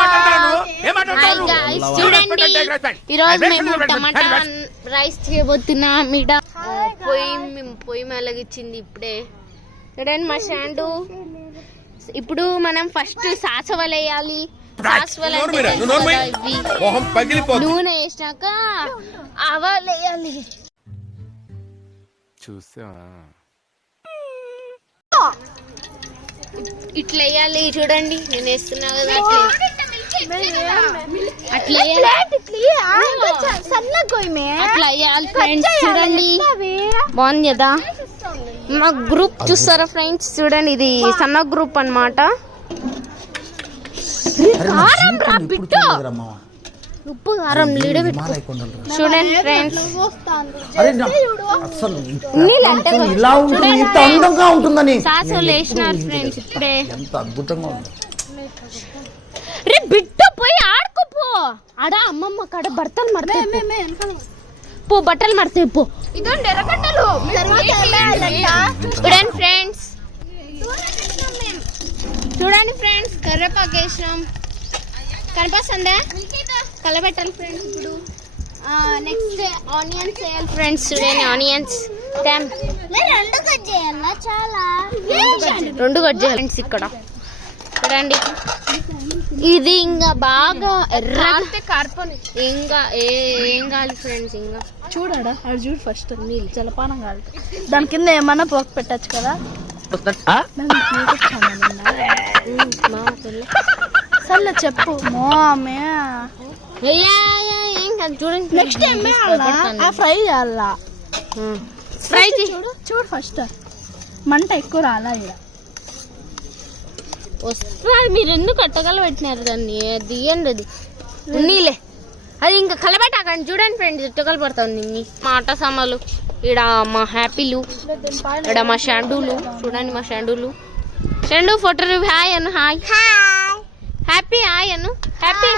మాట్లాడండి. చూడండి ఈరోజు మేము టమాటా రైస్ చేయబోతున్నా. మీట పొయ్యి మెలగిచ్చింది ఇప్పుడే. చూడండి మా షాండు. ఇప్పుడు మనం ఫస్ట్ సాసవలు వేయాలి. నూనె వేసినాక ఆవాలు వేయాలి. ఇట్లా వేయాలి. చూడండి నేను వేస్తున్నా కదా అట్లా వేయాలి ఫ్రెండ్స్. చూడండి బాగుంది కదా. మా గ్రూప్ చూస్తారా ఫ్రెండ్స్? చూడండి ఇది సన్న గ్రూప్ అన్నమాట. ఉప్పు కారం చూడండి ఫ్రెండ్స్. సాసోలు వేసినారు ఫ్రెండ్స్ ఇప్పుడే. రే బిడ్డ పోయి ఆడుకోపో. ఆడ అమ్మమ్మ కాడ బట్టలు మడతాయి పో. బట్టలు మడతాయి పో. చూడండి ఫ్రెండ్స్. చూడండి ఫ్రెండ్స్ కర్రేపాకు వేసినాం. కనిపిస్తుందా? కలబెట్టాలి ఫ్రెండ్స్. ఇప్పుడు నెక్స్ట్ ఆనియన్స్ వేయాలి ఫ్రెండ్స్. చూడండి ఆనియన్స్ రెండు కట్ చేయాలి ఫ్రెండ్స్. ఇక్కడ చూడండి ఇది ఇంకా బాగా ఎర్ర ఇంకా ఏం కావాలి ఫ్రెండ్స్. ఇంకా చూడాడా అది చూడు. ఫస్ట్ నీళ్ళు జలపానం కాదు. దాని కింద ఏమన్నా పోక పెట్టచ్చు కదా. సర్లే చెప్పు. చూడండి నెక్స్ట్ టైం ఫ్రై చేయాలా. ఫ్రై చూడు ఫస్ట్. మంట ఎక్కువ రాలా. ఇలా వస్తా. మీరు ఎందుకు కట్టగల పెట్టినారు దాన్ని? తీయండి అది ఉన్నీలే. అది ఇంకా కలబెట్టాకండి. చూడండి ఫ్రెండ్స్ ఎట్టగలు పడుతుంది మా ఆట సామాన్లు. ఇక్కడ మా హ్యాపీలు, ఇక్కడ మా షాండూలు. చూడండి మా షాండూలు. Shandu photo hi Anu. Hi Happy. Hi Anu. Happy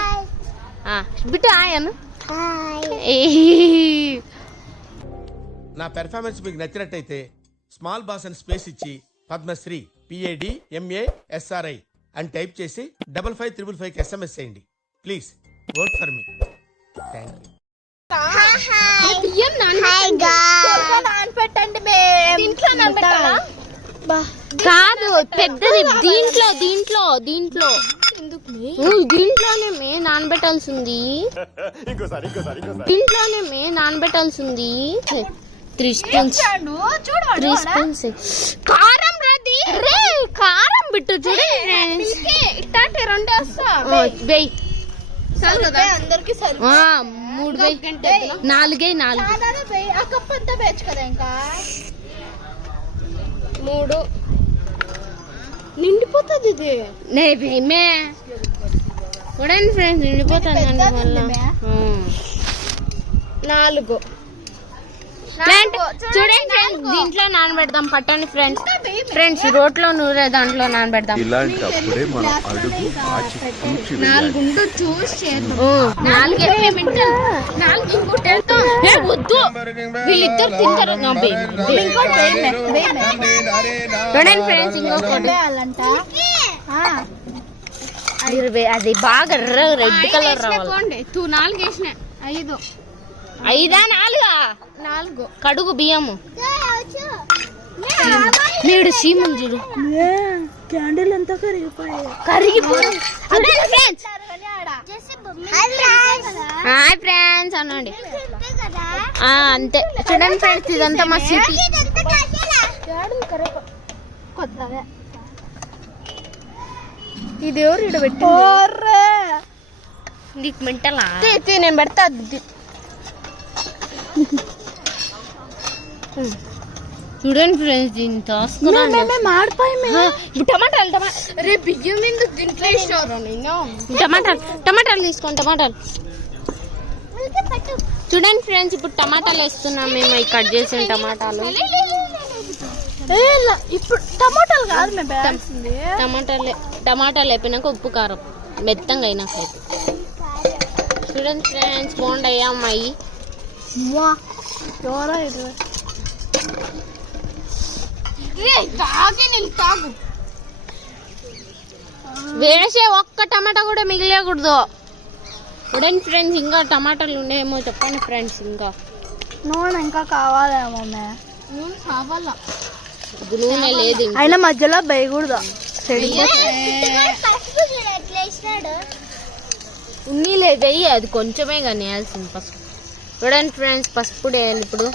Bittu hi Anu. నా పెర్ఫార్మెన్స్ మీకు నచ్చినట్టయితే స్మాల్ బాస్ అని స్పేస్ ఇచ్చి పద్మశ్రీ PADMASRI అని టైప్ చేసి 5555 SMS చేయండి. Please work for me. Thank you. కాదు పెద్దది. దీంట్లోనే నానబెట్టాల్సింది. దీంట్లోనే నానబెట్టాల్సింది. 3 స్పూన్స్ కారం. కారం బిట్టు చూడు. ఇట్లాంటి 2 వేస్తా. 3 4 3 నిండిపోతుంది. ఇది నేమే చూడండి ఫ్రెండ్స్ నిండిపోతుంది. 4 చూడండి దీంట్లో నానబెడదాం. పట్టండి ఫ్రెండ్స్. రోట్లో నూరే దాంట్లో నానబెడదాం. ఇలాంటప్పుడే మన అడుగు ఆచి కూర్చి 4 చూసి వద్దు. వీళ్ళిద్దరు తింటారు. చూడండి ఫ్రెండ్స్ ఇంకొకటి అది బాగా రెడ్ కలర్ రావాలి. 4 వేసిన 5 4 కడుగు బియ్యము. నేడు సీమం చూడు. క్యాండిల్ ఎంత కరిగిపోయి హాయ్ ఫ్రెండ్స్ అనండి. అంతే చూడండి ఫ్రెండ్స్ ఇదంతా మా సిటీ. ఇది ఎవరు ఇడ పెట్టి నీకు మెంటలా? నేను పెడతా. చూడండి ఫ్రెండ్స్ దీంతో టమాటాలు రేపు బియ్యం ఎందుకు దీంట్లో టమాటాలు తీసుకోండి. టమాటాలు చూడండి ఫ్రెండ్స్ ఇప్పుడు టమాటాలు వేస్తున్నాం మేము. అవి కట్ చేసిన టమాటాలు. ఇప్పుడు టమాటాలు కాదు టమాటాలు అయిపోయినాక ఉప్పు కారం మెత్తంగా అయినాక అయితే. చూడండి ఫ్రెండ్స్ బాగుంటాయా అమ్మాయి. వేసే ఒక్క టమాటా కూడా మిగిలేకూడదు. చూడండి ఫ్రెండ్స్, ఇంకా టమాటాలు ఉండేమో చెప్పండి ఫ్రెండ్స్. ఇంకా నూనె ఇంకా కావాలేమో నూనె కావాలా? నూనె లేదు. అయినా మధ్యలో వేయకూడదు. ఉన్ని లేదు, వెయ్యి. అది కొంచెమే కానీ వేయాల్సింది పసుపు. చూడండి ఫ్రెండ్స్, పసుపు వేయాలి ఇప్పుడు.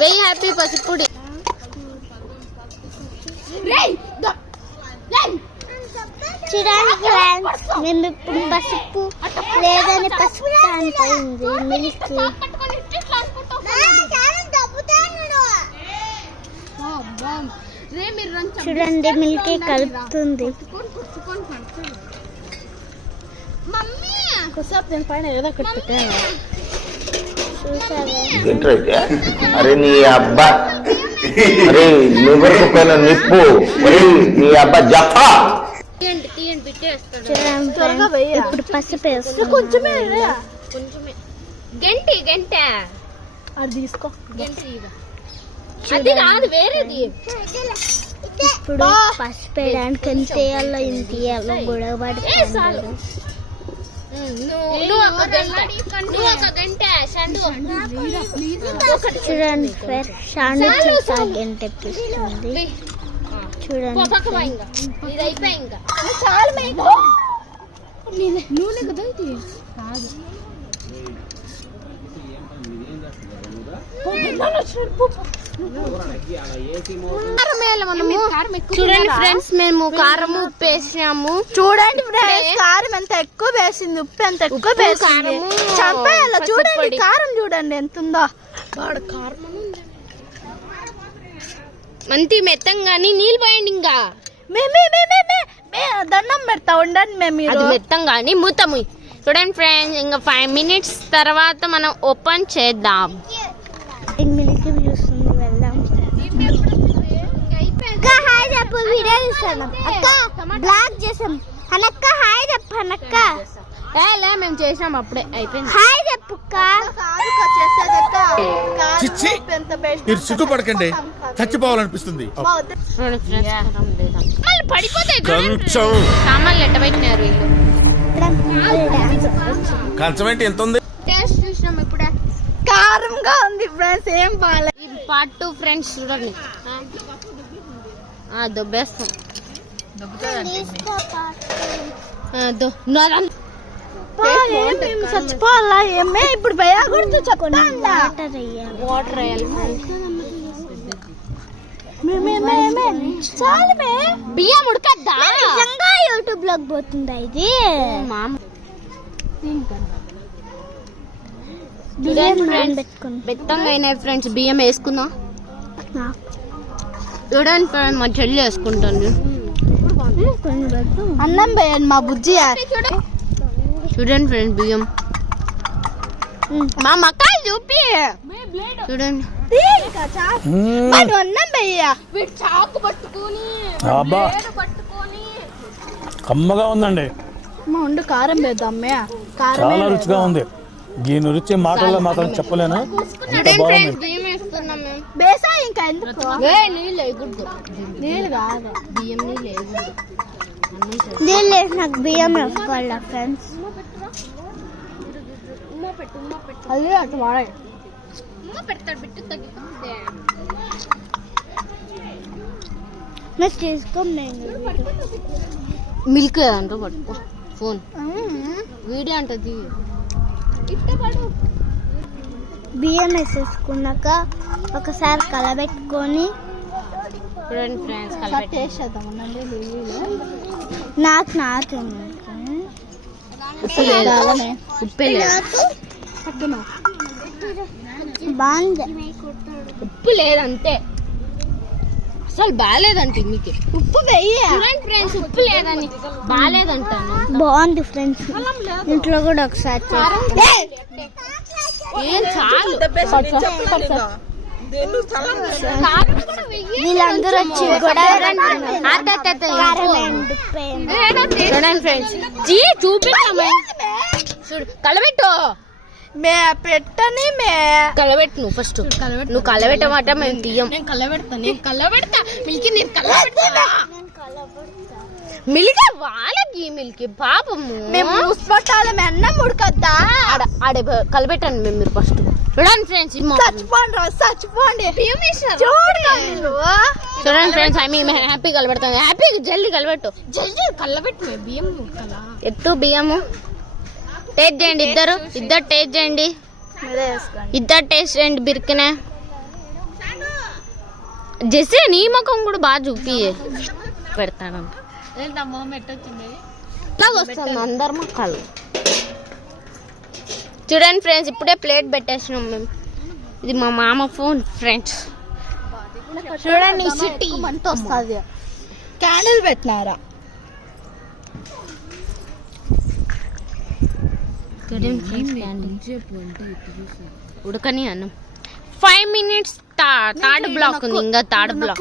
వెయ్యి హ్యాపీ పసుపు. చూడండి ఫ్రెండ్స్, మేము ఇప్పుడు పసుపు లేదని పసుపు అనిపోయింది మిల్క్. చూడండి మిల్క్ కలుపుతుంది. నేను పైన ఏదో ఒకటి పెట్టాను. అరే నీ అబ్బా, అరే నువ్వు పైన నిప్పు, నీ అబ్బా జఫా. తీయండి తీయండి, పెట్టేస్తాడు. చూడండి ఫ్రెండ్స్, ఇప్పుడు పసుపు వేస్తుంది. కొంచెమే కొంచెమే. గంటి గంట అది తీసుకో. గంటి అది కాదు, వేరేది. ఇప్పుడు పసుపు వేయడానికి ఎంత వేయాలో ఇంత వేయాలో గొడవ పడుతుంది. నువ్వు ఒక గంట చూడండి ఫ్రెండ్స్, షాండు చూసా గంట తెప్పిస్తుంది. చూడండి ఇది అయిపోయి ఇంకా నూనె కదా ఇది కాదు. చూడండి ఫ్రెండ్స్, మేము కారం ఉప్పు వేసాము. చూడండి ఫ్రెండ్స్, కారం ఎంత ఎక్కువ వేసింది, ఉప్పు ఎంత ఎక్కువ వేసింది. చంపేయాల. చూడండి కారం, చూడండి ఎంత ఉందో. మంతి మెత్తంగాని నీళ్ళు పోయండి. ఇంకా దండం పెడతా ఉండండి మేము. అది మెత్తంగాని మూతము. చూడండి ఫ్రెండ్స్, ఇంకా 5 minutes తర్వాత మనం ఓపెన్ చేద్దాం. మిల్క్ చూస్తుంది, వెళ్దాం. అక్క హాయ్ చెప్పు, వీడియో చూస్తాను. అక్క బ్లాగ్ చేసాం. అనక్క హాయ్ చెప్పు. అనక్క మేము చేసాం, అప్పుడే అయిపోయింది. హాయ్ చెప్పు. చిచ్చి, మీరు సిగ్గుపడకండి, చచ్చిపోవాలనిపిస్తుంది. పడిపోతాయి. కొంచెం సామాన్లు ఎట్టబెట్టినారు వీళ్ళు. కంచం ఏంటి ఎంత ఉంది? టేస్ట్ చూసినాం ఇప్పుడే. కారంగా ఉంది ఫ్రెండ్స్, ఏం బాగాలేదు. ఇది పార్ట్ 2 ఫ్రెండ్స్. చూడండి, దొబ్బేస్తాం. చచ్చిపోవాలా ఏమే? ఇప్పుడు భయకూడదు. చెప్తా వాటర్ వేయాలి. చాలమే. బియ్యం ఉడకద్దా? నిజంగా యూట్యూబ్ లోకి పోతుందా ఇది? బెత్తంగా అయినాయి ఫ్రెండ్స్. బియ్యం వేసుకుందాం. చూడండి ఫ్రెండ్స్, మా చెల్లి వేసుకుంటాను. అన్నం వేయండి మా బుజ్జి. చూడండి ఫ్రెండ్స్, బియ్యం మా మక్కాలు చూపి. చూడండి అన్నం వేయ. చాకు పట్టుకొని కమ్మగా ఉందండి, మా ఉండు కారం వేద్దామే. చాలా రుచిగా ఉంది. దీని రుచి మాటల్లో మాత్రం చెప్పలేను, అంత బాగుంది. బియ్యం వేస్తున్నాం మేము. బేసా ఇంకా ఎందుకు? నీళ్ళు వేయకూడదు. నీళ్ళు కాదు, బియ్యం నీళ్ళు వేయకూడదు. దీనిలో నాకు బియ్యం వేసుకోవాలా ఫ్రెండ్స్? అది అటు వాడే. నాకు తీసుకోండి. మిల్క్ అంటూ పట్టుకో. ఫోన్ వీడియో అంటది. బియ్యం వేసేసుకున్నాక ఒకసారి కలబెట్టుకొని చూడండి ఫ్రెండ్స్, టేస్ట్ చేద్దాం. నాకు ఉప్పు లేదు. ఉప్పే లేదు. బాగుంది. ఉప్పు లేదంతే, అసలు బాగాలేదంటే మీకు. ఉప్పు వెయ్యి. చూడండి ఫ్రెండ్స్, ఉప్పు లేదని బాగాలేదంటాను. బాగుంది ఫ్రెండ్స్. ఇంట్లో కూడా ఒకసారి ఏం చాలు. వీళ్ళందరూ వచ్చి చూడండి ఫ్రెండ్స్, చూపించామే. చూడు, కలబెట్టు. మే పెట్టని మే కలబెట్టు. నువ్వు ఫస్ట్ నువ్వు కలబెట్టమాట మేము తీయం. నేను కలబెడతా మిల్కి. నేను కలబెడతా. మిల్కే వాళ్ళకి మిల్కి పాపము మేము ముసుపట్టాల అన్నం ఉడకద్దా ఆడే కలిపెట్టండి మేము మీరు ఫస్ట్ చూడండి ఫ్రెండ్స్ చచ్చిపోండి చూడండి ఫ్రెండ్స్ ఐ మీన్ హ్యాపీ కలబెడతాను హ్యాపీ జల్దీ కలబెట్టు జల్దీ కళ్ళబెట్టు బియ్యం ఉడకలా ఎత్తు బియ్యము టేస్ట్ చేయండి ఇద్దరు టేస్ట్ చేయండి మీరే వేసుకోండి ఇద్దరు టేస్ట్ చేయండి బిరికినే జెస్సీ నీ ముఖం కూడా బాగా చూపియే పెడతాను వస్తుంది అందరు మొక్కలు చూడండి ఫ్రెండ్స్ ఇప్పుడే ప్లేట్ పెట్టేసినాం మేము ఇది మా మామ ఫోన్ ఫ్రెండ్స్ చూడండి సిటీ మంట వస్తుంది క్యాండిల్ పెట్టినారా ఉడకని అన్నం 5 minutes థర్డ్ బ్లాక్ ఉంది ఇంకా థర్డ్ బ్లాక్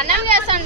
అన్నం చేస్తాను